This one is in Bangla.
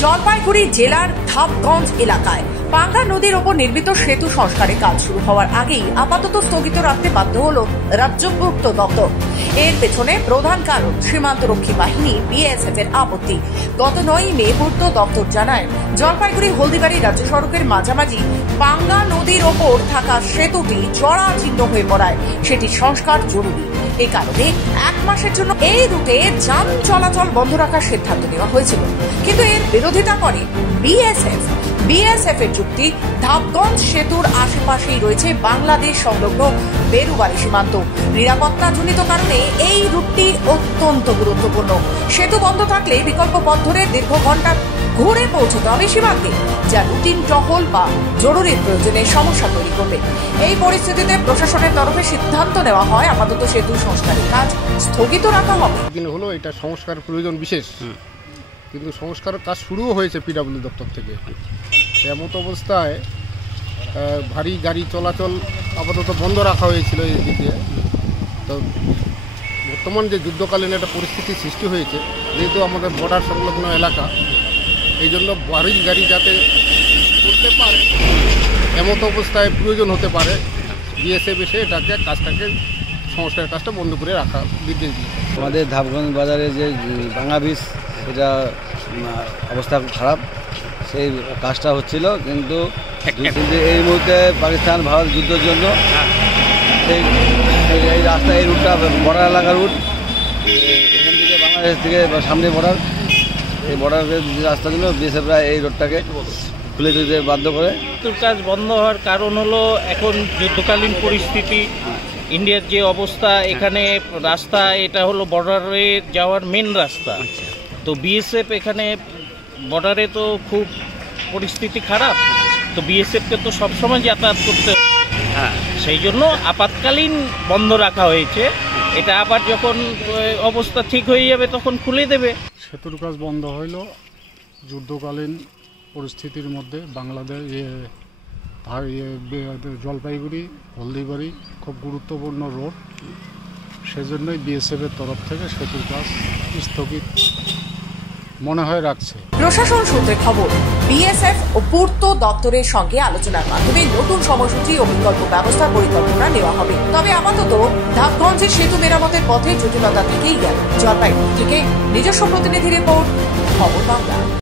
জলপাইগুড়ি জেলার ধাপগঞ্জ এলাকায় পাঙ্গা নদীর ওপর নির্মিত সেতু সংস্কারের কাজ শুরু হওয়ার আগেই আপাতত স্থগিত রাখতে বাধ্য হল রাজ্য পূর্ত দপ্তর। এর পেছনে প্রধান কারণ সীমান্তরক্ষী বাহিনী বিএসএফ এর আপত্তি। গত 9 মে পূর্ত দপ্তর জানায়, জলপাইগুড়ি হলদিবাড়ি রাজ্য সড়কের মাঝামাঝি পাঙ্গা নদীর ওপর থাকা সেতুটি জরাজীর্ণ হয়ে পড়ায় সেটি সংস্কার জরুরি। এ কারণে 1 মাসের জন্য এই রুটে যান চলাচল বন্ধ রাখার সিদ্ধান্ত নেওয়া হয়েছিল, কিন্তু এর বিরোধিতা করে বিএসএফ এর যুক্তি, ধাপগঞ্জ সেতুর আশেপাশেই রয়েছে বাংলাদেশ সংলগ্ন বেরুবাড়ি সীমান্ত। নিরাপত্তাজনিত কারণে এই রুটটি অত্যন্ত গুরুত্বপূর্ণ। সেতু বন্ধ থাকলে বিকল্প পথ ধরে দীর্ঘ ঘন্টা ঘুরে পৌঁছতে হবে সীমান্তে, যা রুটিন টহল বা জরুরি প্রয়োজনে সমস্যা তৈরি করবে। এই পরিস্থিতিতে প্রশাসনের তরফে সিদ্ধান্ত নেওয়া হয় আপাতত সেতু সংস্কারের কাজ স্থগিত রাখা হবে। দিন হলো এটা সংস্কার প্রয়োজন বিশেষ, কিন্তু সংস্কারের কাজ শুরুও হয়েছে পিডব্লিউ দপ্তর থেকে। এমত অবস্থায় ভারী গাড়ি চলাচল আপাতত বন্ধ রাখা হয়েছিল এই দিকে। তো বর্তমান যে যুদ্ধকালীন একটা পরিস্থিতির সৃষ্টি হয়েছে, যেহেতু আমাদের বর্ডার সংলগ্ন এলাকা, এই জন্য ভারী গাড়ি যাতে চলতে পারে এমত অবস্থায় প্রয়োজন হতে পারে বিএসএফ এসে কাজটাকে সংস্কারের কাজটা বন্ধ করে রাখা নির্দেশ দিয়েছে। আমাদের ধাপগঞ্জ বাজারে যে ভাঙা ব্রিজ, সেটা অবস্থা খারাপ। সেই কাজটা হচ্ছিল, কিন্তু এই মুহূর্তে পাকিস্তান ভারত যুদ্ধের জন্য এই রাস্তা, এই রুটটা বর্ডার এলাকার রুট, এখান থেকে বাংলাদেশ থেকে সামনে বর্ডার, এই বর্ডারের রাস্তার জন্য বিএসএফরা এই রোডটাকে খুলে দিতে বাধ্য করে। কাজ বন্ধ হওয়ার কারণ হলো এখন যুদ্ধকালীন পরিস্থিতি, ইন্ডিয়ার যে অবস্থা, এখানে রাস্তা এটা হলো বর্ডারে যাওয়ার মেন রাস্তা। তো বিএসএফ এখানে বর্ডারে তো খুব পরিস্থিতি খারাপ, তো বিএসএফকে তো সবসময় যাতায়াত করতে, সেই জন্য আপাতকালীন বন্ধ রাখা হয়েছে। এটা আবার যখন অবস্থা ঠিক হয়ে যাবে তখন খুলে দেবে। সেতুর কাজ বন্ধ হইল যুদ্ধকালীন পরিস্থিতির মধ্যে। বাংলাদেশ জলপাইগুড়ি হলদিবাড়ি খুব গুরুত্বপূর্ণ রোড, সেজন্যই বিএসএফের তরফ থেকে সেতুর কাজ স্থগিত মনে হয় রাখছে। প্রশাসন সূত্রে খবর, বিএসএফ ও পূর্ত দপ্তরের সঙ্গে আলোচনার মাধ্যমে নতুন সময়সূচি ও বিকল্প ব্যবস্থার পরিকল্পনা নেওয়া হবে। তবে আপাতত ধাপগঞ্জের সেতু মেরামতের পথে জটিলতা থেকেই গেল। জলপাইগুড়ি থেকে নিজস্ব প্রতিনিধি রিপোর্ট, খবর বাংলা।